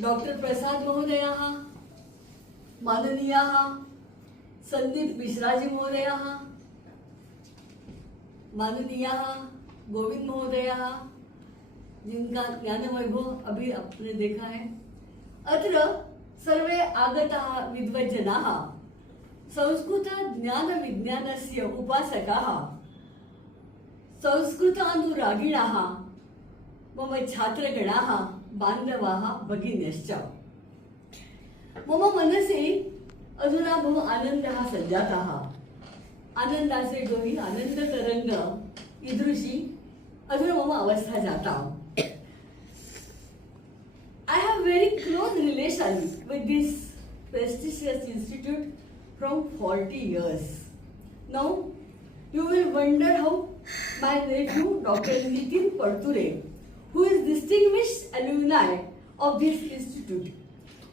डॉक्टर प्रसाद महोदयाः, माननीयाः संदीप मिश्राजी महोदयाः, माननीयाः गोविंद महोदयाः, जिनका ज्ञान वैभव अभी आपने देखा है। अत्र सर्वे आगताः विद्वज्जनाः संस्कृत ज्ञान विज्ञानस्य उपासकाः, संस्कृतानुरागिणाः, मम छात्रगणाः, बान्धवाः, भगिन्यश्च। मम मनसि अधुना बहु आनन्दः सञ्जातः। आनन्दासे गौरी आनन्दतरङ्ग ईदृशी अधुना मम अवस्था जाता। I have very close relation with this prestigious institute from 40 years. Now, you will wonder how my nephew, Dr. Nitin Parture, who is distinguished alumni of this institute,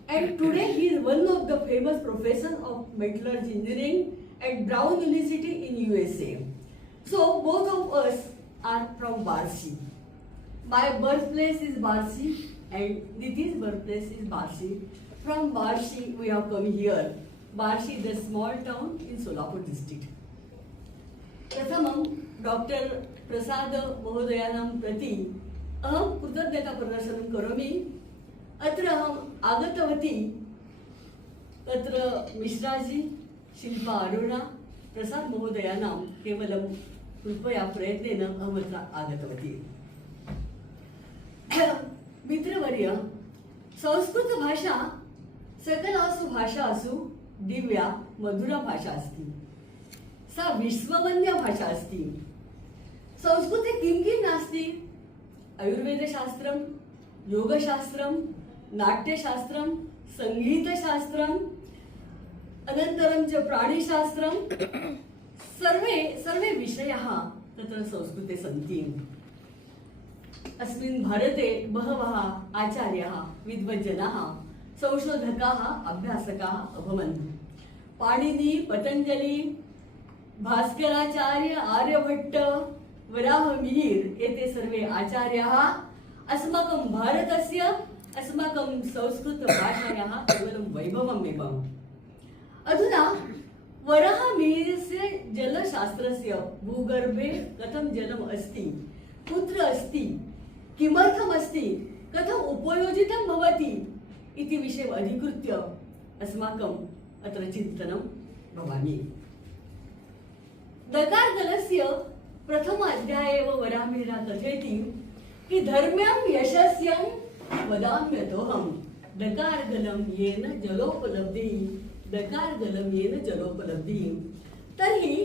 and today he is one of the famous professors of metallurgy engineering at Brown University in USA. So, both of us are from Barshi. My birthplace is Barshi and Nitin's birthplace is Barshi. From Barshi we have come here. Barshi, the small town in Solapur district. प्रथमं डॉक्टर प्रसाद महोदयानां प्रति अहं कृतज्ञता प्रदर्शनं करोमि। अत्र अहम् आगतवती, तत्र मिश्राजी, शिल्पा अरुणा, प्रसाद महोदयानां केवलं कृपया प्रयत्नेन अहमत्र आगतवती। मित्रवर्य, संस्कृत भाषा सकलासु भाषासु दिव्या मधुरा भाषा अस्ति। सा विश्ववन्द्या भाषा अस्ति। संस्कृते किं किं नास्ति? आयुर्वेदशास्त्रं, योगशास्त्रं, नाट्यशास्त्रं, संगीतशास्त्रम्, अनन्तरं च प्राणिशास्त्रं, सर्वे विषयाः तत्र संस्कृते सन्ति। अस्मिन् भारते बहवः आचार्याः, विद्वज्जनाः, संशोधकाः, अभ्यासकाः अभवन्। पाणिनि, पतञ्जलि, भास्कराचार्य, आर्यभट्ट, वराहमिहिर एते सर्वे आचार्याः अस्माकं भारतस्य, अस्माकं संस्कृतभाषायाः केवलं वैभवमेव। अधुना वराहमिहिरस्य जलशास्त्रस्य भूगर्भे कथं जलम् अस्ति, कुत्र अस्ति, किमर्थम् अस्ति, कथम् उपयोजितं भवति इति विषयम् अधिकृत्य अस्माकम् अत्र चिन्तनं भवामि। दकारगलस्य प्रथम अध्याये एव वराहमिहिरः कथयति कि धर्म्यं यशस्यं वदाम्यतोऽहम्, दकारगलं येन जलोपलब्धिः, दकारगलं येन जलोपलब्धिः। तर्हि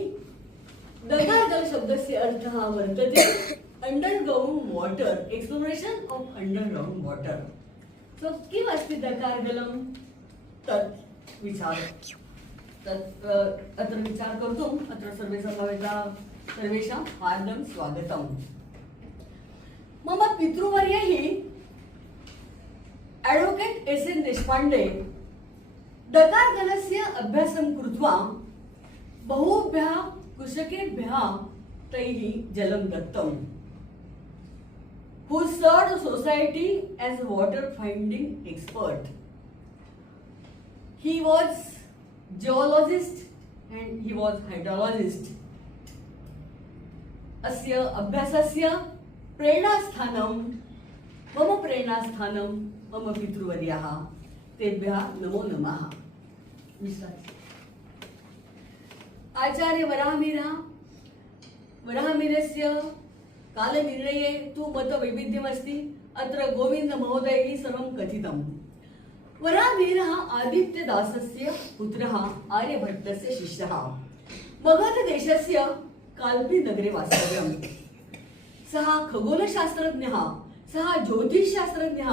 दकारगल शब्दस्य अर्थः वर्तते underground water, exploration of underground water. सो किम् अस्ति दकारगलं? तत् विचार अत्र विचार कर्तुम् अत्र सर्वेषां हार्दं स्वागतम्। मम पितृवर्यैः एडवोकेट एस.एन. देशपांडे दकारगलस्य अभ्यासं कृत्वा बहुभ्यः कृषकेभ्यः तैः जलं दत्तम्। Who served the society as a water finding expert. He was geologist and he was hydrologist. अस्य अभ्यासस्य प्रेरणास्थानं मम पितृवर्याः, तेभ्यः नमो नमः। आचार्य वराहमिहिरस्य कालनिर्णये तु मतवैविध्यमस्ति। अत्र गोविंद महोदयैः सर्वं कथितं। वराहमिहिरः आदित्यदासस्य पुत्रः, आर्यभट्टस्य शिष्यः। मगधदेशस्य काल्पीनगरे वास्तव्यम्। सः खगोलशास्त्रज्ञः, सः ज्योतिषशास्त्रज्ञः,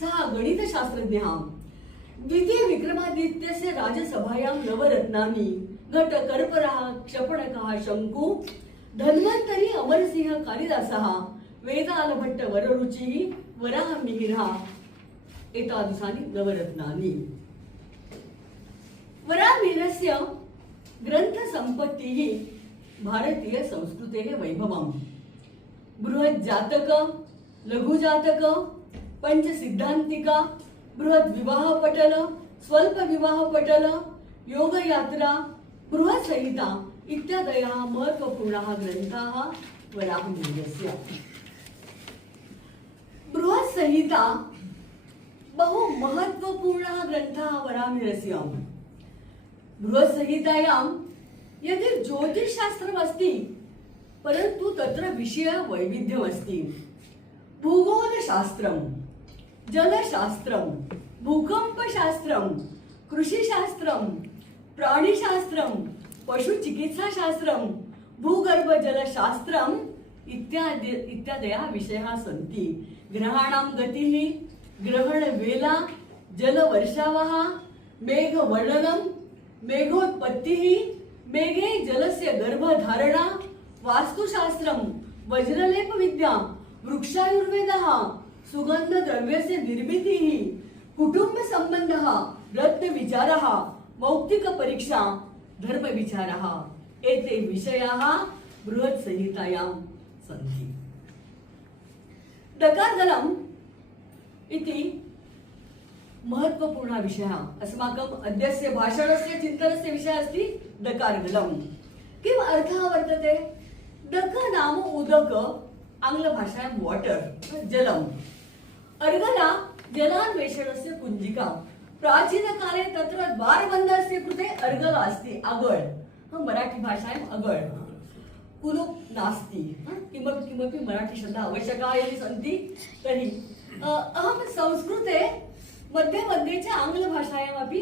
सः गणितशास्त्रज्ञः। द्वितीय विक्रमादित्यस्य राजसभायां नवरत्नानि घटकर्परः, क्षपणकः, शङ्कु, धन्वन्तरी, अमरसिंह, कालिदासः, वेदालभट्ट, वररुचिः, वराहमिहिरः एतादृशानि नवरत्नानि। वराहमिहिरस्य ग्रन्थसम्पत्तिः भारतीय संस्कृतेः वैभवम्। बृहज्जातक, लघुजातक, पंचसिद्धान्तिका, बृहत् विवाह पटल, स्वल्प विवाह पटल, योग यात्रा, बृहत् संहिता इत्यादयः महत्त्वपूर्णाः ग्रन्थाः वराहमिहिरस्य। बृहत् संहिता बहु महत्त्वपूर्णः ग्रन्थः वराहमिहिरस्य। बृहत् संहितायां यदि ज्योतिषशास्त्रम् अस्ति, परन्तु तत्र विषय वैविध्यम् अस्ति। भूगोलशास्त्रं, जलशास्त्रं, भूकंपशास्त्रं, कृषिशास्त्रं, प्राणिशास्त्रं, पशुचिकित्साशास्त्रं, भूगर्भजलशास्त्रम् इत्यादयः विषयाः सन्ति। ग्रहाणां गतिः, ग्रहणवेला, जलवर्षावः, मेघवर्णनं, मेघोत्पत्तिः, मेघे जलस्य गर्भधारणा, वास्तुशास्त्रं, वज्रलेपविद्या, वृक्षायुर्वेदः, सुगन्धद्रव्यस्य निर्मितिः, कुटुम्बसम्बन्धः, रत्नविचारः, मौक्तिकपरीक्षा, धर्मविचारः एते विषयाः बृहत् संहितायां सन्ति। दकारदलम् इति महत्त्वपूर्णः विषयः। अस्माकम् अद्यस्य भाषणस्य चिन्तनस्य विषयः अस्ति दकारदलम्। किम् अर्थः वर्तते? दक नाम उदक, आङ्ग्लभाषायां वाटर्, जलम्। अर्गला जलान्वेषणस्य कुञ्जिका। प्राचीनकाले तत्र द्वारबन्धस्य कृते अर्गला अस्ति, अगळ। मराठीभाषायाम् अगळ। कुलुप् नास्ति, किमपि मराठी शब्दः आवश्यकाः यदि सन्ति तर्हि। अहं संस्कृते मध्ये मध्ये च आङ्ग्लभाषायामपि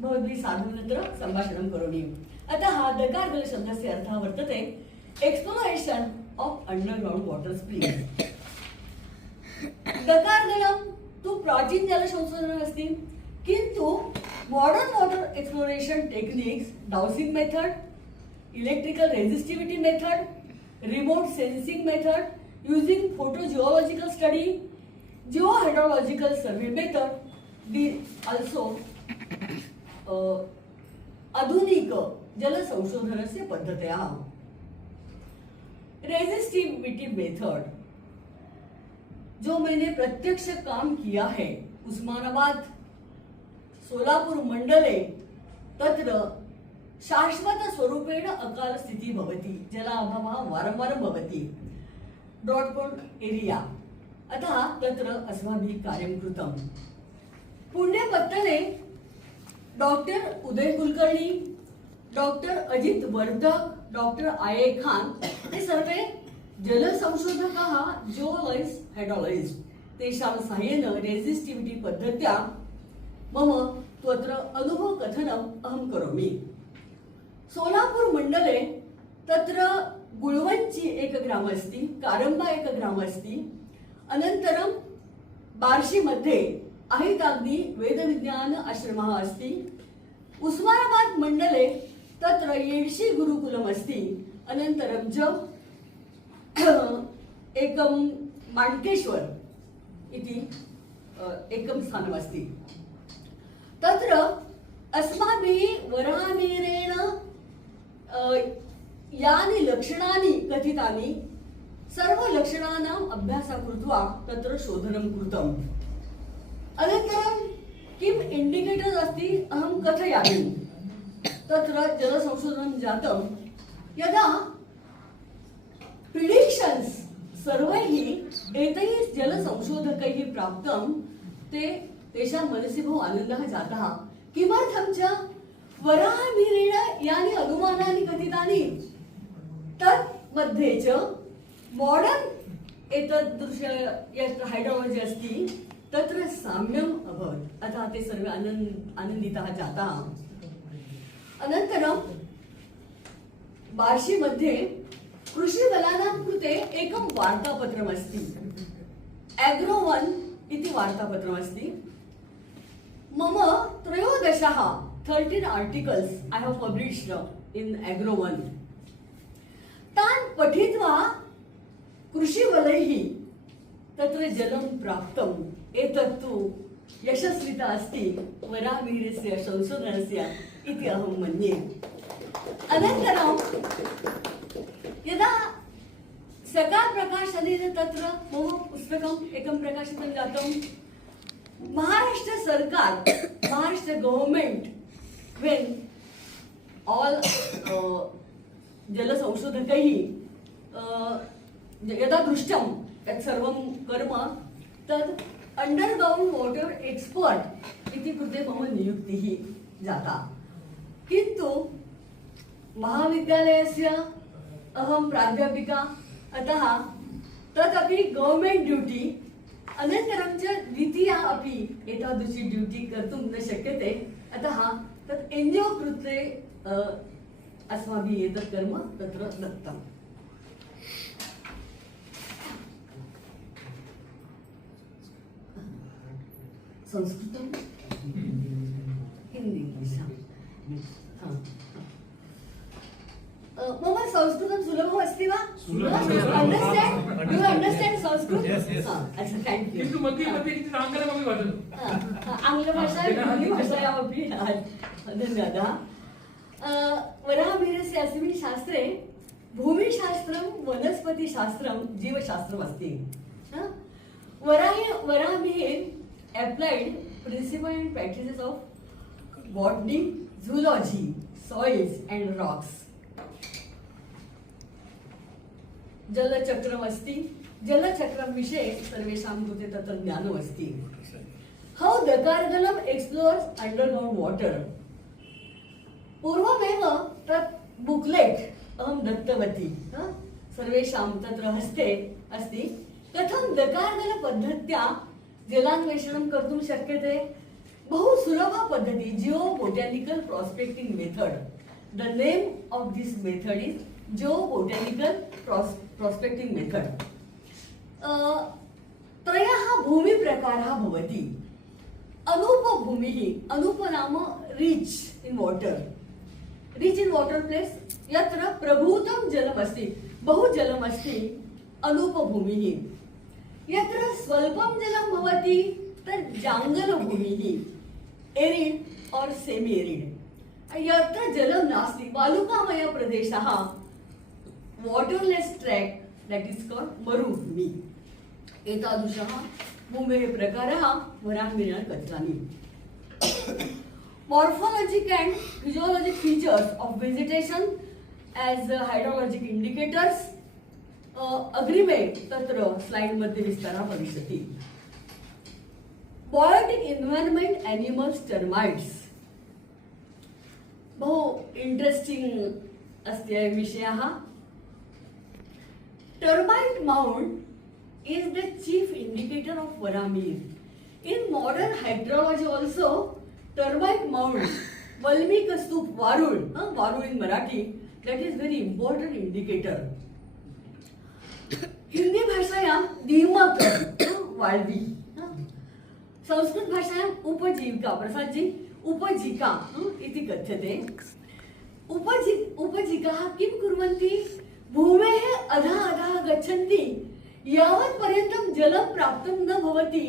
भवद्भिः सार्धं सम्भाषणं करोमि। अतः दकारदल शब्दस्य अर्थः वर्तते exploration of underground water springs. दकारदलं तु प्राचीन जलसंशोधनम् अस्ति, किन्तु modern water exploration techniques, dowsing method, electrical resistivity method, remote sensing method, using photogeological study, geohydrological survey method, also आधुनिक जलसंशोधनस्य पद्धतयः। रेजिस्टिविटी मेथड, जो मैंने प्रत्यक्ष काम किया है उस्मानाबाद सोलापुर मंडले, तत्र शाश्वत स्वरूपेण अकाल स्थितिः भवति, जलाभावः वारंवारं भवति, ब्रॉडबोर्ड एरिया। अतः तत्र अस्माभिः कार्यं कृतं। पुण्यपत्तने डॉक्टर उदय कुलकर्णी, डॉक्टर अजित वर्धक, डॉक्टर आय खान हे सर्वे जलसंशोधकाः, जिओलॉजिस्ट्, हायड्रोलॉजिस्ट्, तेषां साहाय्येन रेजिस्टिविटी पद्धत्या मम तत्र अनुभवकथनम् अहं करोमि। सोलापुर मंडले तत्र गुळवंची एक ग्राम अस्ति, कारंबा एक ग्राम अस्ति, अनन्तरं बार्शी मध्ये अहिताग्नि वेदविज्ञान आश्रमः अस्ति। उस्मानाबाद मंडले तत्र येडशी गुरुकुलम् अस्ति, अनन्तरं च एकं माणकेश्वर इति एकं स्थानम् अस्ति। तत्र अस्माभिः वराहमिहिरेण यानि लक्षणानि कथितानि, सर्व लक्षणानाम् अभ्यासः कृत्वा तत्र शोधनं कृतम्। अनन्तरं किम् इंडिकेटर्स् अस्ति अहं कथयामि। तत्र जलसंशोधनं जातं यदा प्रिडिक्शन्स् सर्वैः एतैः जलसंशोधकैः प्राप्तं, तेषां मनसि बहु आनन्दः जातः। किमर्थं च वराहमिहिरेण यानि अनुमानानि कथितानि, तत् मध्ये च मॉडर्न एतदृश यत् हाइड्रोलॉजी अस्ति तत्र साम्यम् अभवत्। अतः ते सर्वे आनन्दिताः जाताः। अनन्तरं बार्शी मध्ये कृषिवलानां कृते एकं वार्तापत्रम् अस्ति, एग्रो1 इति वार्तापत्रम् अस्ति। मम 13 articles I have published in Agro1. तान् पठित्वा कृषिवलैः तत्र जलं प्राप्तम्। एतत्तु यशस्विता अस्ति वराहमिहिरस्य संशोधनस्य इति अहं मन्ये। अनन्तरं यदा सकाळ प्रकाशनेन तत्र मम पुस्तकम् एकं प्रकाशितं जातं। सरकार, महाराष्ट्र गव्हर्नमेंट, when all जलसंशोधकैः यदा दृष्टं तत् सर्वं कर्म तद् अंडरग्राउंड वाटर एक्सपर्ट इति कृते मम नियुक्तिः जाता। किन्तु महाविद्यालयस्य अहं प्राध्यापिका, अतः तदपि गवर्नमेंट ड्यूटी, अनन्तरं च द्वितीया अपि एतादृशी ड्यूटी कर्तुं न शक्यते, अतः तत् NGO कृते अस्माभिः एतत् कर्म तत्र दत्तम्। संस्कृतं हिंदी मम संस्कृतं सुलभम् अस्ति वा? अंडरस्टँड? You understand Sanskrit? अच्छा, थँक यू। किन्तु मध्ये मध्ये किञ्चित् आङ्ग्लमपि वदतु। आङ्ग्लभाषायां हिन्दीभाषायामपि धन्यवादः। वराहमिहिरस्य अस्मिन् शास्त्रे भूमिशास्त्रं, वनस्पतिशास्त्रं, जीवशास्त्रम् अस्ति। Varahamihira applied principles and practices of botany, zoology, soils and rocks. जलचक्रम् अस्ति, जलचक्रं विषये सर्वेषां कृते तत्र ज्ञानम् अस्ति। How दकारगलम् explores underground water. पूर्वमेव तत् बुक्लेट अहं दत्तवती, सर्वेषां तत्र हस्ते अस्ति। कथं दकारगलपद्धत्या जलान्वेषणं कर्तुं शक्यते? बहु सुलभा पद्धति, Jio botanical prospecting method. The name of this method is Jio botanical prospecting method. त्रयः भूमिप्रकारः भवति. अनूपभूमिः, अनूप नाम rich in water, rich in water place यत्र प्रभूतं जलमस्ति, बहु जलमस्ति, अनूपभूमिः. यत्र स्वल्पं जलं भवति तत् जाङ्गलभूमिः, एरिड और सेमी एरिड. यत्र जलं नास्ति, वालुकामय प्रदेशः, waterless track, that is called मरुभूमि. एतादृशः भूमेः प्रकारः वराहमिहिरेण कथितानि. Morphologic and physiologic features of vegetation as hydrologic indicators. अग्रिमे तत्र स्लाइड मध्ये विस्तारः भविष्यति. Biotic environment, animals, termites. बहु इंटरेस्टिंग अस्ति अयं विषयः. Termite mount is the chief indicator of Varamir. In modern hydrology also, termite mound, Valmik Stup, Varul, Varul in Marathi, that is very important indicator. Hindi भाषायां दीमक, वाळवी. संस्कृत भाषायां उपजीविका, प्रसाद जी, उपजीविका इति कथ्यते. उपजीविकाः किं कुर्वन्ति? भूमेः अधः अधः गच्छन्ति. यावत् पर्यन्तं जलं प्राप्तं न भवति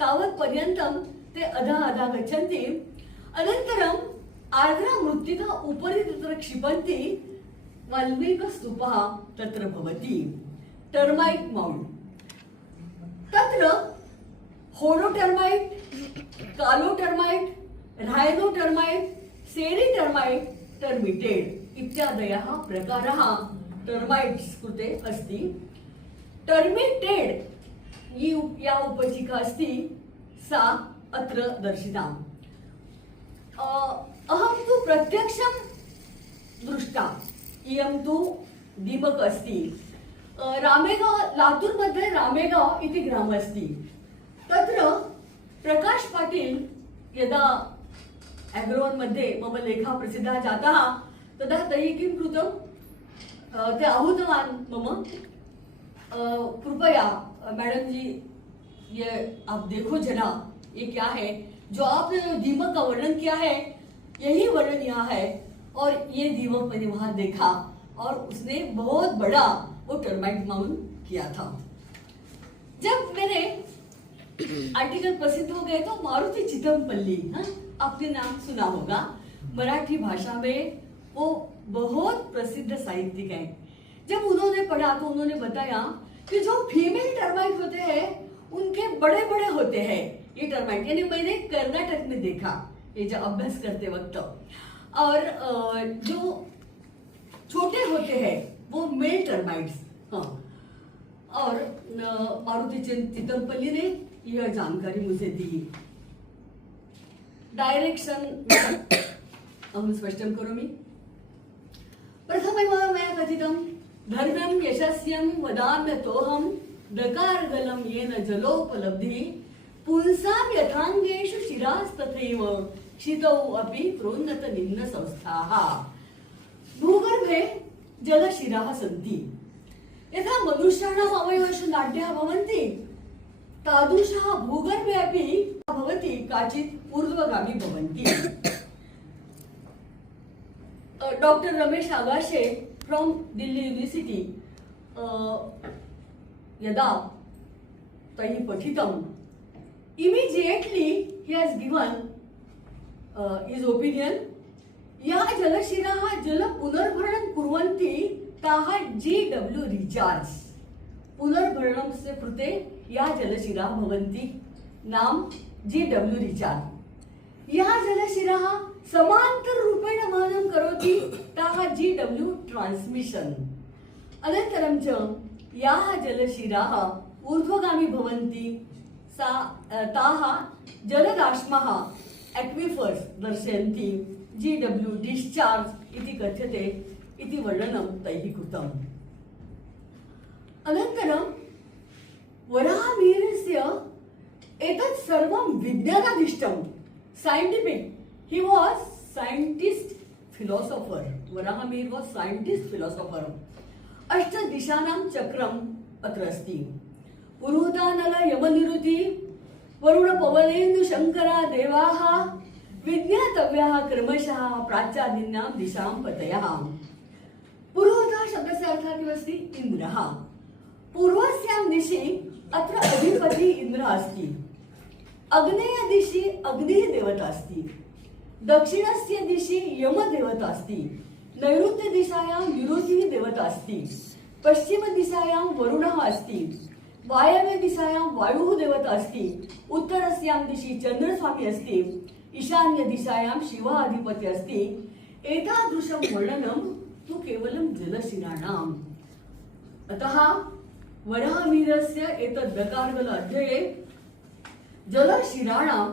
तावत् पर्यन्तं ते अधः अधः गच्छन्ति. अनन्तरम् आर्द्रा मृत्तिका उपरि तत्र क्षिपन्ति. वाल्मीकस्तूपः तत्र भवति. Termite mount. तत्र होडो टर्माइट, कालो टर्माइट, रायनो टर्माइट, सेरी टर्माइट, टर्मिटेड इत्यादयः प्रकारः टर्माइट्स कृते अस्ति. टर्मिटेड या उपजीविका अस्ति, सा अत्र दर्शिता. अहं तु प्रत्यक्षं दृष्टा. इयं तु दीमक अस्ति. रामेगाव, लातूर मध्ये रामेगाव इति ग्राम अस्ति. तत्र प्रकाश पाटील यदा एग्रोवन मध्ये मम लेखः प्रसिद्धः जातः तदा तैः किं कृतं, ते आहूतवान् मम, कृपया मैडम जी ये आप देखो जरा ये क्या है, जो आपने दीमक का वर्णन किया है यही वर्णन यहाँ है. और ये दीमक मैंने वहां देखा और उसने बहुत बड़ा वो टर्माइट माउंट किया था. जब मेरे आर्टिकल प्रसिद्ध हो गए तो मारुति चितमपल्ली, आपने नाम सुना होगा, मराठी भाषा में वो बहुत प्रसिद्ध साहित्यिक हैं. जब उन्होंने पढ़ा तो उन्होंने बताया कि जो फीमेल टर्माइट होते हैं उनके बड़े बड़े होते हैं, ये टर्माइट यानी मैंने कर्नाटक में देखा, ये जो अभ्यास करते वक्त, और जो छोटे होते हैं वो मेल टर्माइट्स। हाँ, और मारुति चितमपल्ली ने यह जानकारी मुझे दी। डायरेक्शन अहं स्पष्टं करोमि। प्रथममेव मया कथितं धर्म्यं यशस्यं वदाम्यतोऽहं दकारगलं येन जलोपलब्धिः पुंसां यथाङ्गेषु शिरास्तथैव क्षितौ अपि प्रोन्नत निम्न संस्थाः। भूगर्भे जलशिराः सन्ति, यथा मनुष्याणाम् अवयवेषु नाड्याः भवन्ति तादृशः भूगर्भे अपि भवति, काचित् ऊर्ध्वगामी भवन्ति। डॉक्टर रमेश आगाशे फ्रॉम दिल्ली यूनिवर्सिटी यदा तैः पठितम्, immediately he has given his opinion, या जलशिराः जल पुनर्भरणं कुर्वन्ति ताः GW रिचार्ज, पुनर्भरणस्य कृते या जलशिराः भवन्ति, नाम GW रिचार्ज। या जलशिराः समांतर रूपेण वहनं करोति ताः GW ट्रांसमिशन। अनन्तरं च याः जलशिराः ऊर्ध्वगामी भवन्ति ताः जलदाश्माः एक्विफर्स दर्शयन्ति, GW डिस्चार्ज इति कथ्यते इति वर्णनं तैः कृतम्। अनन्तरं वराहमिहिरस्य एतत् सर्वं विज्ञानाधिष्ठं, scientific, he was scientist philosopher, Varahamihira was scientist philosopher। अष्ट दिशानां चक्रम् अत्र अस्ति, पुरुहूतानल यमनिरुति वरुण पवनेन्दु शंकरा देवाः विज्ञातव्याः क्रमशः प्राच्यादीनां दिशां पतयः। पुरुहूतः शब्दस्य अर्थः किमस्ति? इन्द्रः। पूर्वस्यां दिशि अत्र अधिपति इन्द्रः अस्ति, अग्नेय दिशि अग्निः देवता अस्ति, दक्षिणस्य दिशि यमदेवता अस्ति, नैऋत्य दिशायां निरुतिः देवता अस्ति, पश्चिम दिशायां वरुणः अस्ति, वायव्य दिशायां वायुः देवता अस्ति, उत्तरस्यां दिशि चंद्रस्वामी अस्ति, ईशान्य दिशायां शिवः अधिपतिः अस्ति। एतादृशं वर्णनं तु केवलं जलशिराणाम्। अतः वराहमिहिरस्य एतद् दकारगल अध्याये जलशिराणां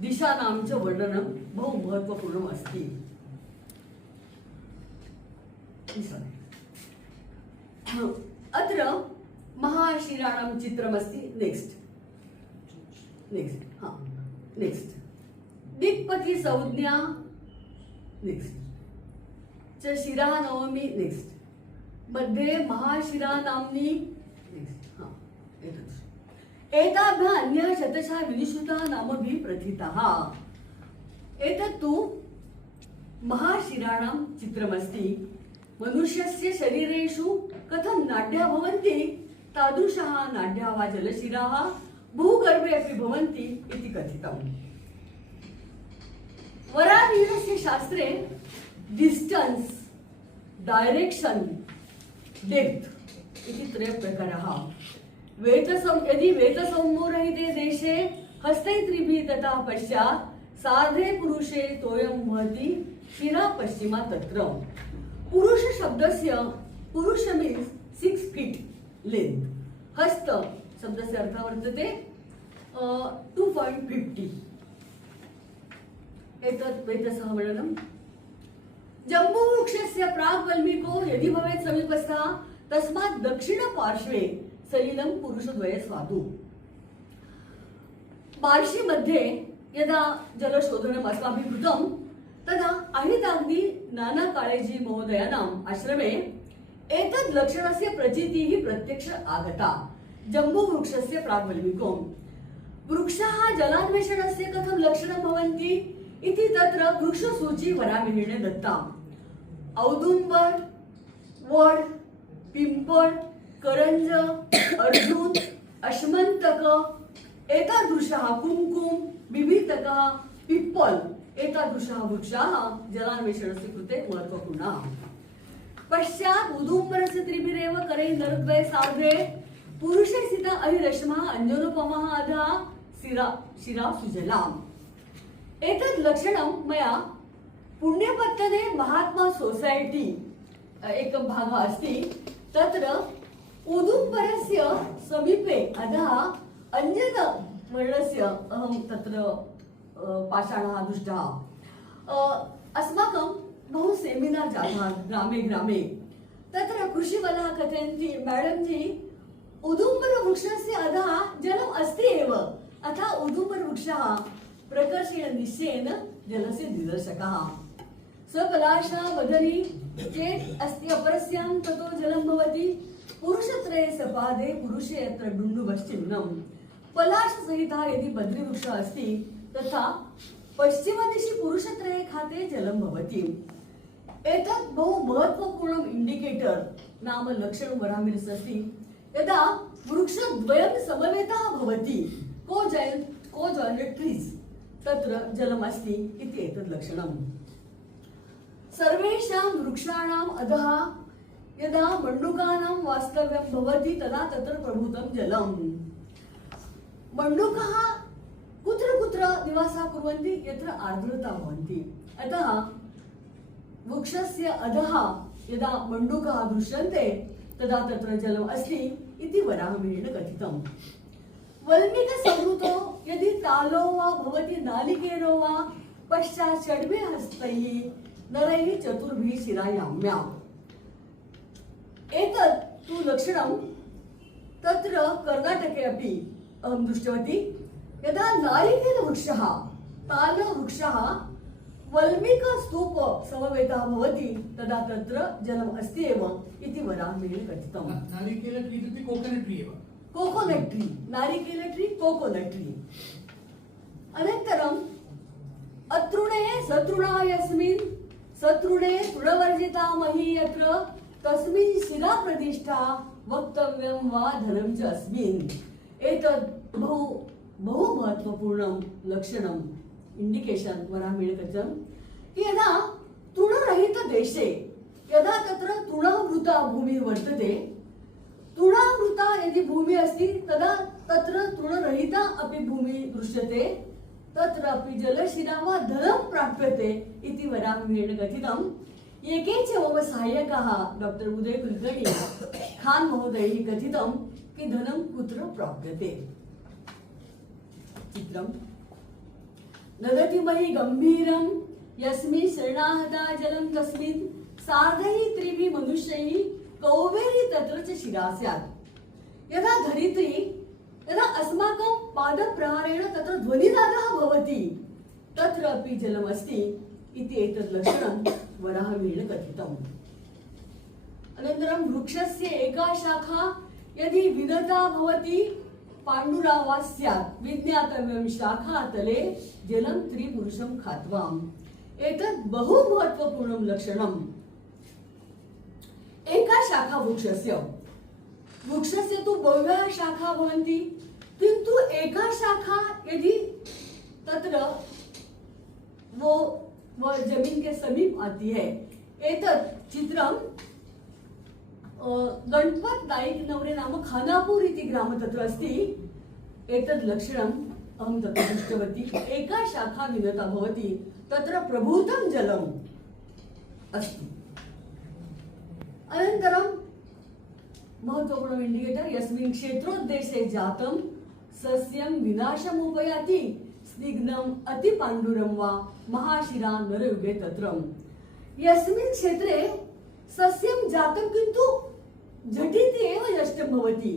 दिशानां च वर्णनं बहु महत्त्वपूर्णम् अस्ति। अत्र महाशिराणां चित्रमस्ति। नेक्स्ट दिक्पति संज्ञा, च शिरा नवमी, मध्ये महाशिरा नाम्नी, एताभ्यः अन्यः शतशः विनिश्रुतः नामभिः प्रथितः। एतत्तु महाशिराणां चित्रमस्ति। मनुष्यस्य शरीरेषु कथं नाड्याः भवन्ति तादृशः नाड्याः वा जलशिराः भूगर्भे अपि भवन्ति इति कथितम्। वराहमिहिरस्य शास्त्रे डिस्टेंस, डायरेक्शन, डेप्थ इति त्रयः प्रकारः। यदि वेतसौम्योरहिते देशे हस्तैत्रिभिः ततः पश्चात् सार्धे पुरुषे तोयं वहति शिरा पश्चिमा तत्र। पुरुष शब्दस्य पुरुष मीन्स 6 feet लेंथ, हस्त शब्दस्य अर्थः वर्तते 2.50। एतत् वेतसः वर्णनम्। जम्बूवृक्षस्य प्राग्वल्मीको यदि भवेत् समीपस्थः तस्मात् दक्षिणपार्श्वे सलिलं पुरुषद्वये स्वादु। बार्शी मध्ये यदा जलशोधनम् अस्माभिः कृतं तदा अहिताग्नि नाना काळेजी महोदयानाम् आश्रमे एतद् लक्षणस्य प्रचितिः प्रत्यक्ष आगता। जम्बूवृक्षस्य प्राग्वल्मीको वृक्षाः जलान्वेषणस्य कथं लक्षणं भवन्ति इति तत्र वृक्षसूची वराहमिहिरेण दत्ता। औदुंबर, वड, पिंपळ, करंज, अर्जुन, अश्मंतक एतादृशः, कुंकुम, बिभीतकः, पिप्पल एतादृशः वृक्षाः जलान्वेषणस्य कृते महत्त्वपूर्णाः। पश्चात् उदुम्बरस्य त्रिभिरेव करैः नरद्वये सार्धे पुरुषे स्थिता अहिरश्मः अंजनोपमः अधः शिरा सुजलाम् एतत् लक्षणं मया पुण्यपत्तने महात्मा सोसायटी एकं भागः अस्ति तत्र उदुम्बरस्य समीपे अधः अन्यतवर्णस्य अहं तत्र पाषाणः दृष्टः अस्माकं बहु सेमिनार् जातः ग्रामे ग्रामे तत्र कृषिवलः कथयन्ति मैडम जी उदुम्बरवृक्षस्य अधः जलम् अस्ति एव अतः उदुम्बरवृक्षः प्रकर्षेण निश्चयेन जलस्य निदर्शकः सपलाशा वदनी चेत् अस्ति अपरस्यां ततो जलं भवति पुरुषत्रये सपादे पुरुषे यत्र डुण्डुभश्चिह्नं पलाशसहितः यदि बद्रीवृक्षः अस्ति तथा पश्चिमदिशि पुरुषत्रये खाते जलं भवति एतत् बहु महत्वपूर्णम् इंडिकेटर नाम लक्षणं वरामि अस्ति यदा वृक्षद्वयं समवेतः भवति को-जॉइन्टेड ट्रीस् तत्र जलमस्ति इति एतत् लक्षणम् सर्वेषां वृक्षाणाम् अधः यदा मण्डूकानां वास्तव्यं भवति तदा तत्र प्रभूतं जलम् मण्डूकाः कुत्र कुत्र निवासः कुर्वन्ति यत्र आर्द्रता भवन्ति अतः वृक्षस्य अधः यदा मण्डूकाः दृश्यन्ते तदा तत्र जलम् अस्ति इति वराहमिहिरेण कथितम् वल्मीकसंवृतो यदि तालो वा भवति नालिकेरो वा पश्चात् षड्भिः हस्तैः नरैः चतुर्भिः शिरायाम्या एतत् तु लक्षणं तत्र कर्णाटके अपि अहं दृष्टवती यदा नारिकेलवृक्षः तालवृक्षः वल्मीकस्तूप समवेतः भवति तदा तत्र जलम् अस्ति एव इति वराहमिहिरेण कथितम् नारिकेल ट्री इत्युक्ते कोकोनट् ट्री एव कोकोनट ट्री नारिकेल ट्री कोकोनट ट्री अनन्तरम् अतृणे सतृणः यस्मिन् सतृणे तृणवर्जिता मही यत्र तस्मिन् शिरा प्रतिष्ठा वक्तव्यं वा धनं च अस्मिन् एतत् बहु महत्वपूर्णं लक्षणम् इंडिकेशन वराहमिहिरेण कथितं कि यदा तृणरहितदेशे यदा तत्र तृणावृता भूमिः वर्तते तृणावृता यदि भूमिः अस्ति तदा तत्र तृणरहिता अपि भूमिः दृश्यते तत्र अपि जलशिरा वा धनं प्राप्यते इति वराहमिहिरेण कथितम् एके च मम सहायकाः डॉक्टर उदय कुलकर्णी खान महोदयैः कथितं कि धनं कुत्र प्राप्यते चित्रम् नदति मही गंभीरं यस्मिन् शरणाहता जलं तस्मिन् सार्धैः त्रिभिः मनुष्यैः कौबेरी तत्र च शिरा स्यात् यदा धरित्री यदा अस्माकं पादप्रहारेण तत्र ध्वनिनादः भवति तत्र अपि जलमस्ति इति एतत् लक्षणं वराहमिहिरेण कथितम् अनन्तरं वृक्षस्य एका शाखा यदि विदता भवति पाण्डुरा वा स्यात् विज्ञातव्यं शाखातले जलं त्रिपुरुषं खात्वाम् एतत् बहु महत्वपूर्णं लक्षणम् एका शाखा वृक्षस्य तु बह्व्यः शाखा भवन्ति किन्तु एका शाखा यदि तत्र वो जमीन के समीप आती है एतत् चित्रं गणपत नाईक नवरे नाम खानापूर इति ग्राम तत्र अस्ति एतत् लक्षणम् अहं तत्र दृष्टवती एका शाखा विनता भवति तत्र प्रभूतं जलम् अस्ति अनन्तरं महत्वपूर्णम् इंडिकेटर यस्मिन् क्षेत्रोद्देशे जातं सस्यं विनाशमुपयाति स्निग्धम् अतिपाण्डुरं वा महाशिरा नरयुगे तत्रम् यस्मिन् क्षेत्रे सस्यं जातं किन्तु झटिति एव नष्टं भवति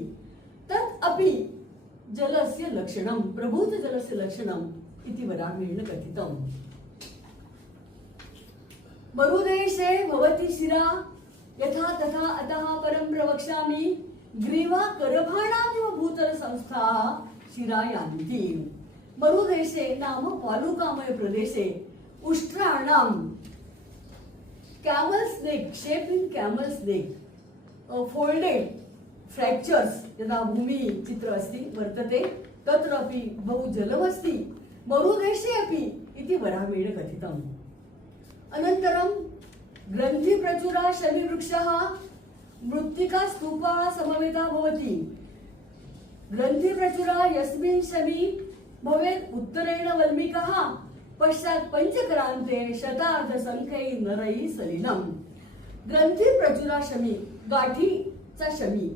तत् अपि जलस्य लक्षणं प्रभूतजलस्य लक्षणम् इति वराहमिहिरेण कथितम् मरुदेशे भवति शिरा यथा तथा अतः परं प्रवक्ष्यामि ग्रीवा करभाणामिव भूतल संस्थाः शिरा यान्ति मरुदेशे नाम वालुकामय प्रदेशे उष्ट्राणां camel snake shaped in camel snake folded fractures यदा भूमि चित्र अस्ति वर्तते तत्र अपि बहु जलमस्ति मरुदेशे अपि इति वराहमिहिरेण कथितम् अनन्तरं ग्रन्थिप्रचुरा शमीवृक्षः मृत्तिका स्तूपः समवेतः भवति ग्रन्थिप्रचुरा यस्मिन् शमी भवेत् उत्तरेण वल्मीकः पश्चात् पंचक्रांते शतार्ध संख्यै नरै सलिलम् ग्रंथी प्रचुरा शमी गाठीचा शमी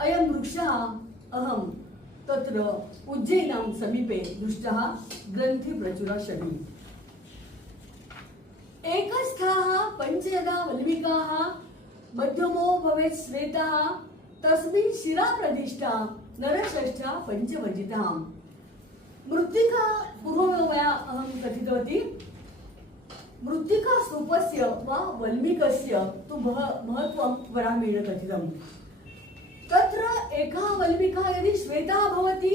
अयं वृक्षः अहं तत्र उज्जैनां समीपे दृष्टः ग्रंथी प्रचुरा शमी एकस्थाः पंचयदा वल्मीकाः मध्यमो भवेत् श्वेतः तस्मिन् शिरा प्रदिष्टा नरषष्ठा पंचवजितः मृत्तिका पूर्वमेवया अहं कथितवती मृत्तिका स्तूपस्य वा वल्मीकस्य तु महत्त्वं वरामेण कथितम् तत्र एकः वल्मीकः यदि श्वेतः भवति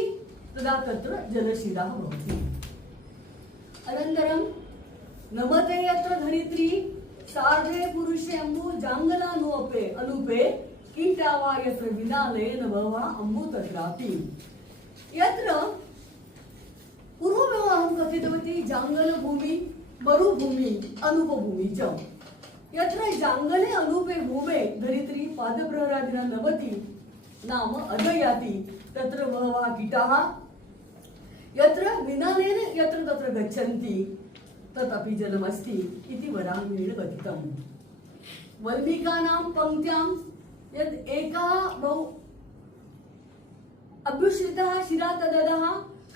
तदा तत्र जलशिरा भवति अनन्तरं नमते यत्र धरित्री सार्धे पुरुषे अम्बु जाङ्गलानुपे अनुपे कीटावा यत्र विनालेन भवा अम्बु तत्रापि यत्र पूर्वमेव अहं कथितवती जाङ्गलभूमि मरुभूमि अनुपभूमि च यत्र जाङ्गले अनुपे भूमे धरित्री पादप्रहरादिना नमति नाम अधयाति तत्र बहवः कीटाः यत्र विनालेन यत्र तत्र गच्छन्ति तदपि जलमस्ति इति वरामेण कथितम् वल्मीकानां पंक्त्यां यद् एकः बहु अभ्युश्रितः शिरा तददः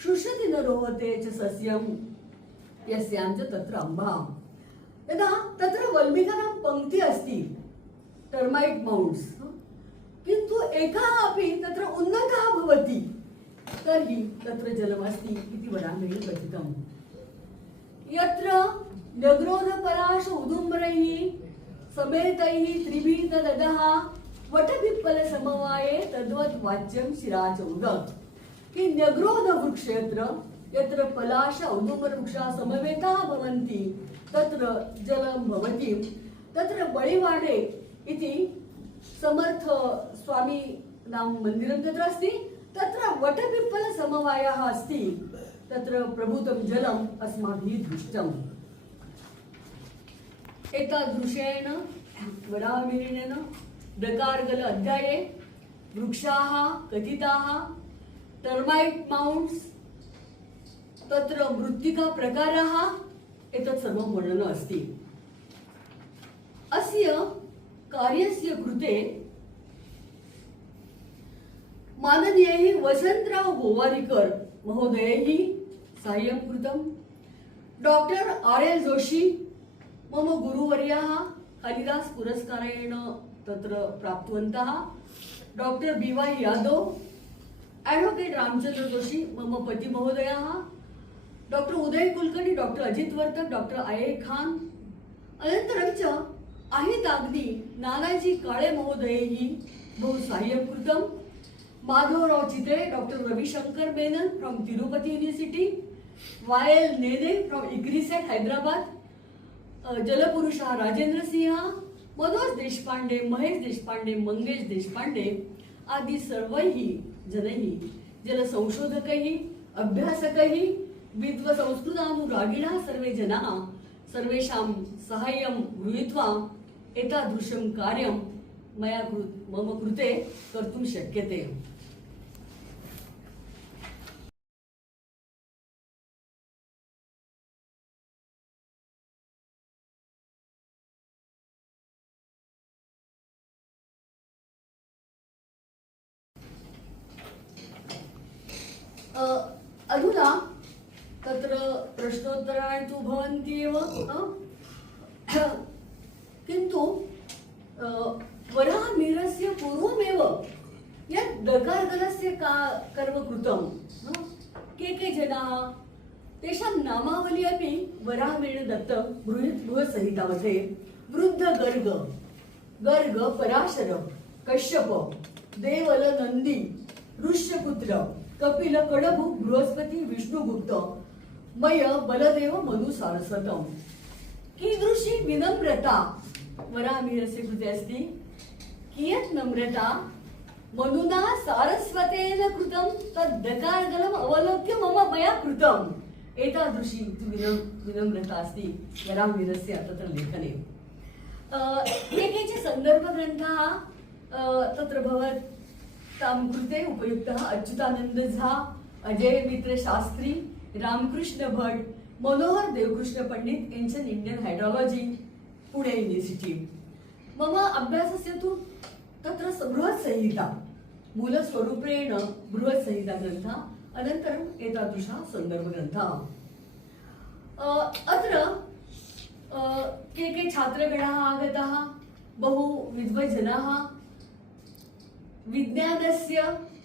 शुष्यति न रोहते च सस्यं यस्यां च तत्र अम्बा यदा तत्र वल्मीकानां पंक्ति अस्ति टर्माइट माउंट्स किन्तु एकः अपि तत्र उन्नतः भवति तर्हि तत्र जलमस्ति इति वरामेण कथितम् यत्र न्यग्रोधपलाश उदुम्बरैः समेतैः त्रिभिः तददः वटपिप्पल समवाये तद्वत् वाच्यं शिराचौग कि न्यग्रोध वृक्ष यत्र पलाश औदुम्बर वृक्षाः समवेताः भवन्ति तत्र जलं भवति तत्र बळिवाडे इति समर्थ स्वामी नाम मन्दिरं तत्र अस्ति तत्र वटपिप्पल समवायः अस्ति तत्र प्रभूतं जलम् अस्माभिः दृष्टम् एतादृशेन वराहमिहिरेण डकारगल अध्याये वृक्षाः कथिताः टर्माइट माउंट्स तत्र मृत्तिका प्रकाराः एतत् सर्वं वर्णनम् अस्ति अस्य कार्यस्य कृते माननीयैः वसन्तराव गोवारीकर महोदयैः साहाय्यं कृतं डॉक्टर आर.एल. जोशी मम गुरुवर्याः कालिदास पुरस्कारेण तत्र प्राप्तवन्तः doctor B Y. Yadav advocate Ramchandra Joshi मम पती महोदयाः doctor Uday Kulkarni doctor Ajit Vartak doctor I Khan अनन्तरं च আহিताग्नि नानाजी काळे महोदयैः बहु साहाय्यं कृतं Madhavrao Chitre doctor Ravishankar Menon from Tirupati university वायल नेने फ्रॉम इग्रिसेट हैदराबाद जलपुरुषः राजेंद्र सिंह मनोज देशपांडे महेश देशपांडे मंगेश देशपांडे आदि सर्वैः जनैः जलसंशोधकैः अभ्यासकैः विद्वसंस्कृतानुरागिणः सर्वे जनाः सर्वेषां साहाय्यं गृहीत्वा एतादृशं कार्यं मम कृते कर्तुं शक्यते अधुना तत्र प्रश्नोत्तराणि तु भवन्ति एव किन्तु वराहमिहिरस्य पूर्वमेव यत् डकारगलस्य कर्म कृतं के जनाः तेषां नामावली अपि वराहमिहिरेण दत्तं बृहत्संहितामध्ये वृद्ध गर्ग गर्ग पराशर कश्यप देवल नंदी ऋष्यपुत्र कपिल कडभु बृहस्पति विष्णुगुप्त मय बलदेव मनु सारस्वतम कीदृशी विनम्रता वराहमिहिरस्य कृते अस्ति कियत् नम्रता मनुना सारस्वतेन कृतं तद् डकारगलम् अवलोक्य मया कृतम् एतादृशी विनम्रता अस्ति वराहमिहिरस्य तत्र लेखने केचन सन्दर्भग्रन्थाः तत्र भवतां कृते उपयुक्तः अच्युतानन्द Jha Ajay Mitra Shastri, Ramakrishna Bhat, Manohar Devakrishna Pandit, ancient Indian hydrology, Pune university. मम अभ्यासस्य तु तत्र बृहत्संहिता मूलस्वरूपेण बृहत्संहिता ग्रन्थः, अनन्तरम् एतादृशः सन्दर्भग्रन्थः। अत्र के छात्रगणाः आगताः, बहु विद्वज्जनाः, विज्ञानस्य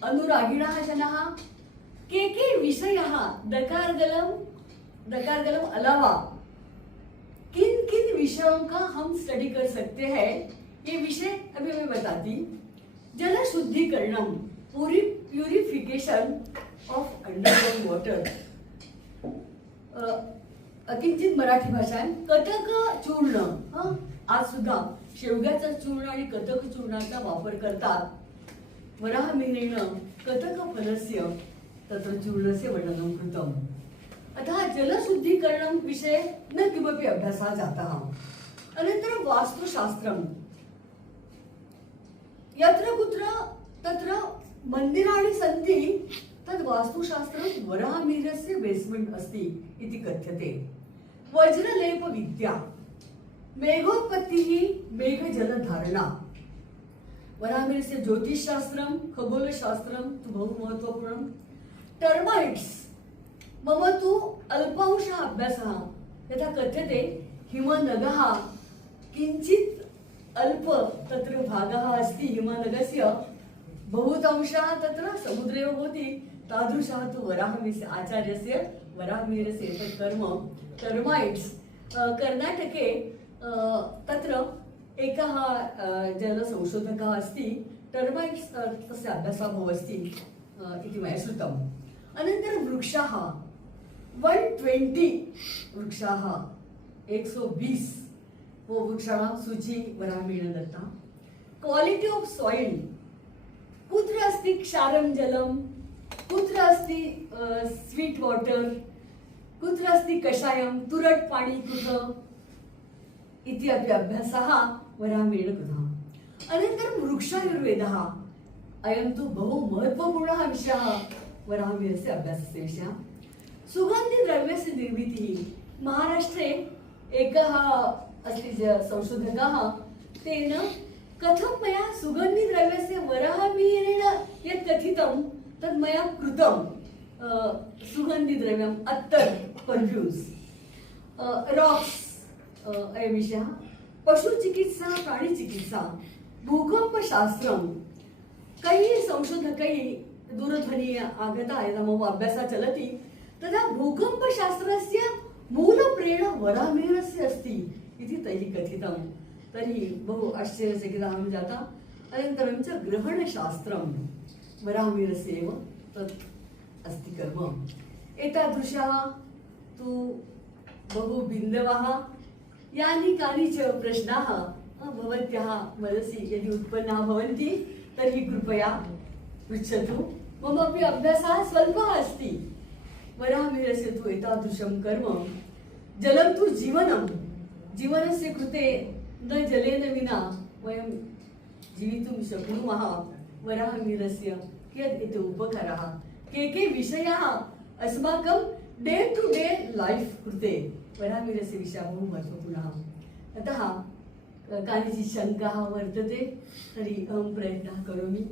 अनुरागिणः जनाः, के विषयाः दकारगलम अलावा किन किन विषयों का हम स्टडी कर सकते हैं, ये विषय अभी मैं बताती। जल शुद्धिकरणम, प्यूरिफिकेशन ऑफ अंडरग्राउंड वाटर, किंचित मराठी भाषात कथक चूर्ण, आज सुद्धा शेवग्याचं चूर्ण आणि कथक चूर्णाचा वापर करतात। वराहमिहिरेण कथक फलस्य तत्र चूर्णस्य वर्णनं कृतम्। अतः जलशुद्धीकरणं विषये न किमपि अभ्यासः जातः। अनन्तरं वास्तुशास्त्रम्, यत्र कुत्र तत्र मन्दिराणि सन्ति तद् वास्तुशास्त्रं वराहमिहिरस्य बेस्मेंट् अस्ति इति कथ्यते। वज्रलेप विद्या, मेघोत्पत्तिः, मेघजलधारणा, वराहमिहिरस्य ज्योतिषशास्त्रं, खगोलशास्त्रं तु बहु महत्त्वपूर्णं। टर्माइट्स, मम तु अल्पांशः अभ्यासः, यथा कथ्यते हिमनगः किञ्चित् अल्प तत्र भागः अस्ति हिमनगस्य, बहुतांशः तत्र समुद्रे भवति, तादृशः तु वराहमिहिरस्य आचार्यस्य वराहमिहिरस्य एतत् कर्म टर्माइट्स। कर्णाटके तत्र एकः जलसंशोधकः अस्ति, टर्माइट्स तस्य अभ्यासः बहु अस्ति इति मया श्रुतम्। अनन्तरं वृक्षाः, 120 वृक्षाः, 120 वो वृक्षाणां सूची वराहमिहिरेण दत्ता। क्वालिटी ऑफ सॉइल, कुत्र अस्ति क्षारं जलं, कुत्र अस्ति स्वीट वाटर, कुत्र अस्ति कषायं, तुरट पाणी कुत्र इति अपि अभ्यासः वराहमिहिरेण कृतः। अनन्तरं वृक्षायुर्वेदः, अयं तु बहु महत्त्वपूर्णः विषयः वराहमिहिरस्य अभ्यासस्य विषयः। सुगन्धिद्रव्यस्य निर्मितिः, महाराष्ट्रे एकः अस्ति संशोधकः, तेन कथं मया सुगन्धिद्रव्यस्य वराहमिहिरेण यत् कथितं तद् मया कृतं। सुगन्धिद्रव्यम् अत्तर्, पर्फ्यूम्स्, रॉक्स अयं विषयः। पशुचिकित्सा, प्राणिचिकित्सा, भूकम्पशास्त्रं, कैः संशोधकैः दूरध्वनिः आगता, यदा मम अभ्यासः चलति तदा भूकम्पशास्त्रस्य मूलप्रेरणा वराहमिहिरस्य अस्ति इति तैः कथितं। तर्हि बहु आश्चर्यचकितः अहं जाता। अनन्तरं च ग्रहणशास्त्रं, वराहमिहिरस्य एव तत् अस्ति कर्म। एतादृशः तु बहु बिन्दवः, यानि कानि च प्रश्नाः भवत्याः मनसि यदि उत्पन्नाः भवन्ति तर्हि कृपया पृच्छतु। मम अपि अभ्यासः स्वल्पः अस्ति। वराहमिहिरस्य तु एतादृशं कर्म, जलं तु जीवनं, जीवनस्य कृते न जलेन विना वयं जीवितुं शक्नुमः। वराहमिहिरस्य कियत् इति उपकारः, के विषयाः अस्माकं डे टु डे लैफ् कृते वराहमिहिरस्य विषयः बहु महत्त्वपूर्णः। अतः कानिचित् शङ्काः वर्तते तर्हि अहं प्रयत्नः करोमि।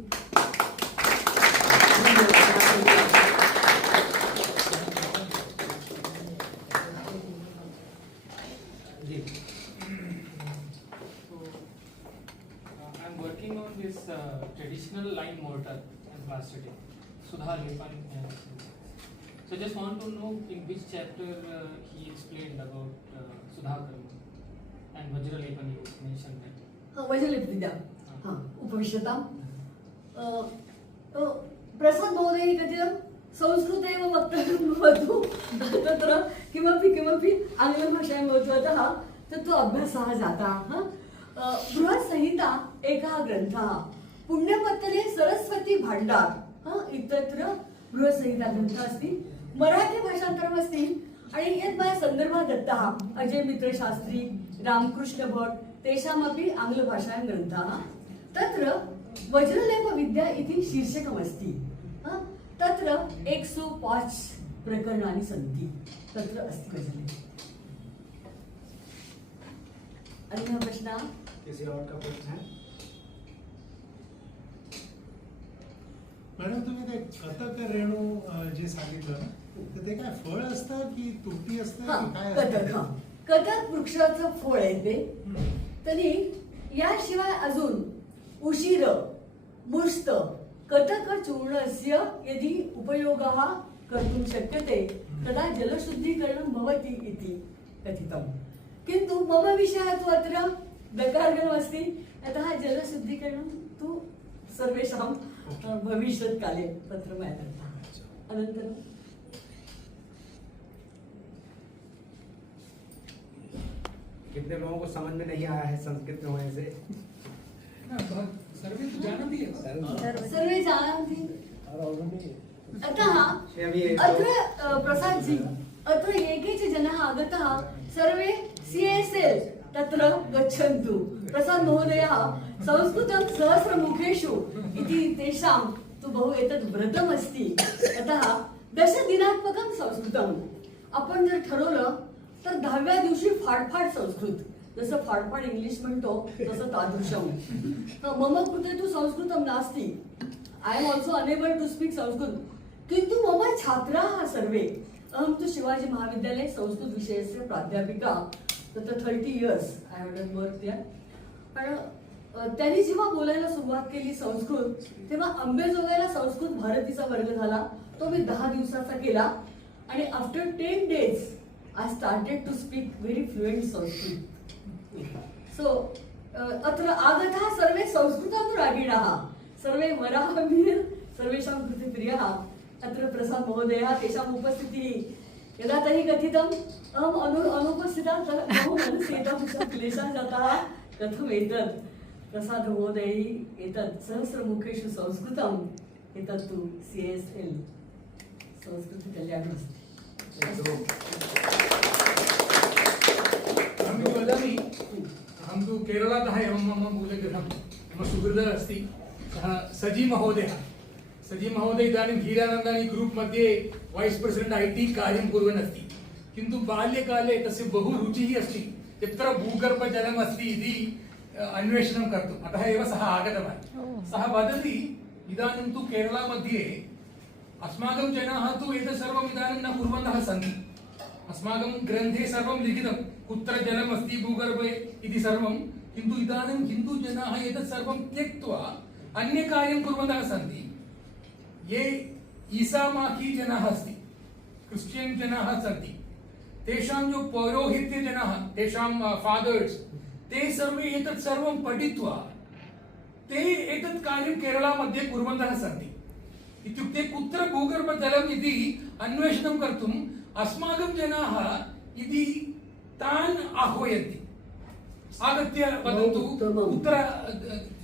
I'm working on this traditional lime mortar and plastics, Sudha Lepan. So just want to know in which chapter he explained about Sudha Karma and Vajra Lepan, you mentioned that. वज्रलेप विद्या, उपविश्यताम्। प्रसाद महोदय कथितं संस्कृते एव वक्तव्यं भवतु, तत्र किमपि आङ्ग्लभाषायां भवतु, अतः तत्तु अभ्यासः जातः। बृहत्संहिता एकः ग्रन्थः, पुण्यपत्तने सरस्वती भाण्डार इत्यत्र बृहत्संहिता ग्रन्थः अस्ति, मराठी भाषान्तरम् अस्ति। आणि यत् मया सन्दर्भः दत्तः अजय मित्र शास्त्री, रामकृष्ण भट, तेषामपि आङ्ग्लभाषायां ग्रन्थः। तत्र वज्रलेप विद्या इति शीर्षकमस्ति। तत्र 105 प्रकरणानि सन्ति तत्र अस्ति गजले। अन्यः प्रश्नः? किसी और का प्रश्न है? मॅडम तुम्ही ते कथक रेणू जे सांगितलं ना तर ते काय फळ असतं की तुरटी असतं हा, की काय कथक हा असतं? कथक वृक्षाचं फळ आहे ते. तरी याशिवाय अजून उशीर मुष्ट कथक चूर्णस्य यदि उपयोगः कर्तुं शक्यते तदा जलशुद्धीकरणं भवति इति कथितं. किन्तु मम विषयः तु अत्र दकारगणमस्ति, अतः जलशुद्धीकरणं तु सर्वेषां भविष्यत्काले तत्र मया दत्तः. अनन्तरं कितने लोगों को समझ में नहीं आया है संस्कृत में होने से? सर्वे तो जानन्ति एव। सर्वे जानन्ति. अतः अभी अत्र प्रसाद जी अत्र एके च जनाः आगतः सर्वे CSL तत्र गच्छन्तु. प्रसाद महोदयः संस्कृतं सहस्रमुखेषु इति तेषां तु बहु एतत् व्रतमस्ति. अतः 10 दिनात्मकं संस्कृतम् आपण जर ठरवलं तर 10व्या दिवशी फाडफाड संस्कृत, जसं फाडफाड इंग्लिश म्हणतो तसं तादृशं. मम कृते तु संस्कृतं नास्ति. I am also unable to speak Sanskrit. किन्तु मम छात्राः सर्वे, अहं तु शिवाजी महाविद्यालये संस्कृत विषयस्य प्राध्यापिका. तत्र 30 years I have done work there. पण त्यांनी जेव्हा बोलायला सुरुवात केली संस्कृत, तेव्हा अंबेजोगाईला संस्कृत भारतीचा वर्ग झाला. तो मी 10 दिवसाचा केला आणि आफ्टर 10 days I started to speak very fluent Sanskrit. So अत्र आगताः सर्वे संस्कृतानुरागिणः, सर्वे वराहमिहिर, सर्वेषां कृते प्रियः. अत्र प्रसाद महोदयः, तेषाम् उपस्थितिः यदा तैः कथितम् अहम् अनुपस्थिता, बहु मनसि एतादृशः क्लेशः जातः. कथम् एतत् प्रसाद महोदयैः एतत् सहस्रमुखेषु संस्कृतम् एतत् तु CSL संस्कृतकल्याणमस्ति. अहं तु वदामि, अहं तु केरलातः एवं मम मूलगृहं, मम सुहृदः अस्ति सः सजी महोदयः. सजी महोदय इदानीं हीरानन्दानि ग्रूप् मध्ये वैस् प्रेसिडेण्ट् IT कार्यं कुर्वन् अस्ति. किन्तु बाल्यकाले तस्य बहु रुचिः अस्ति यत्र भूगर्भजलम् अस्ति इति अन्वेषणं कर्तुम्. अतः एव सः आगतवान्. सः वदति इदानीं तु केरला मध्ये अस्माकं जनाः तु एतत् सर्वम् इदानीं न कुर्वन्तः सन्ति. अस्माकं ग्रन्थे सर्वं लिखितं कुत्र जलम् अस्ति भूगर्भे इति सर्वं. किन्तु इदानीं हिन्दुजनाः एतत् सर्वं त्यक्त्वा अन्यकार्यं कुर्वन्तः सन्ति. ये ईसामाखी जनाः अस्ति, क्रिश्चियन् जनाः सन्ति, तेषां जो पौरोहित्यजनाः, तेषां फादर्स्, ते सर्वे एतत् सर्वं पठित्वा ते एतत् कार्यं केरला मध्ये कुर्वन्तः सन्ति. इत्युक्ते कुत्र भूगर्भजलम् इति अन्वेषणं कर्तुम् अस्माकं जनाः इति तान् आह्वयन्ति. आगत्य वदन्तु कुत्र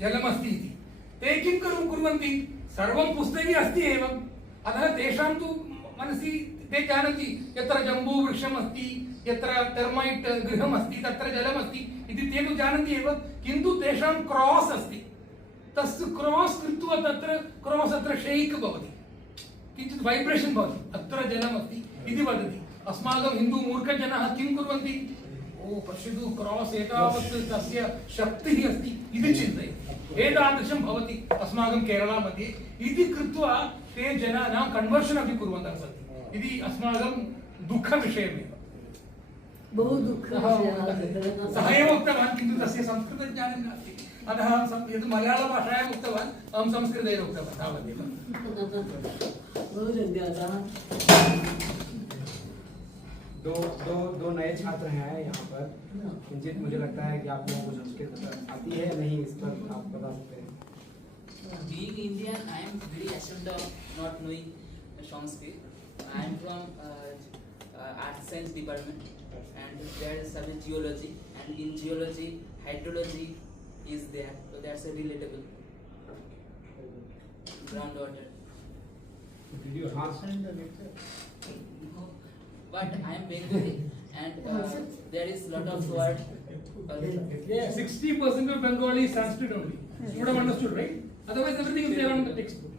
जलमस्ति इति. ते किं कुर्वन्ति? सर्वं पुस्तके अस्ति एवम्. अतः तेषां तु मनसि ते जानन्ति यत्र जम्बूवृक्षम् अस्ति, यत्र टर्मैट् गृहम् अस्ति, तत्र जलमस्ति इति ते तु जानन्ति एव. किन्तु तेषां क्रास् अस्ति, तस्य क्रास् कृत्वा तत्र क्रास् अत्र शेक् भवति, किञ्चित् वैब्रेशन् भवति, अत्र जलमस्ति इति वदति. अस्माकं हिन्दू मूर्खजनाः किं कुर्वन्ति? ओ पश्यतु क्रास् एतावत् तस्य शक्तिः अस्ति इति चिन्तयति. एतादृशं भवति अस्माकं केरला मध्ये इति कृत्वा ते जनानां कन्वर्षन् अपि कुर्वन्तः सन्ति. इति अस्माकं दुःखविषयमेव. बहु दुःखः. सः एव उक्तवान्, किन्तु तस्य संस्कृतज्ञानं नास्ति. अतः यद् मलयाळभाषायाम् उक्तवान्, अहं संस्कृतेन उक्तवान्, तावदेव. बहु धन्यवादः. दो नए छात्र हैं यहाँ पर. किंचित मुझे लगता है कि आप लोगों को संस्कृत आती है या नहीं, इस पर आप बता सकते हैं. Being Indian, I am very ashamed of not knowing Sanskrit. I am from Arts Science department, and there is some geology, and in geology, hydrology is there, so that's a relatable. Groundwater. Did you understand the lecture? No, but I am Bengali, and there is lot of word. Yeah, 60% of Bengali is Sanskrit only. You would have understood, right? Otherwise, everything is there on the textbook.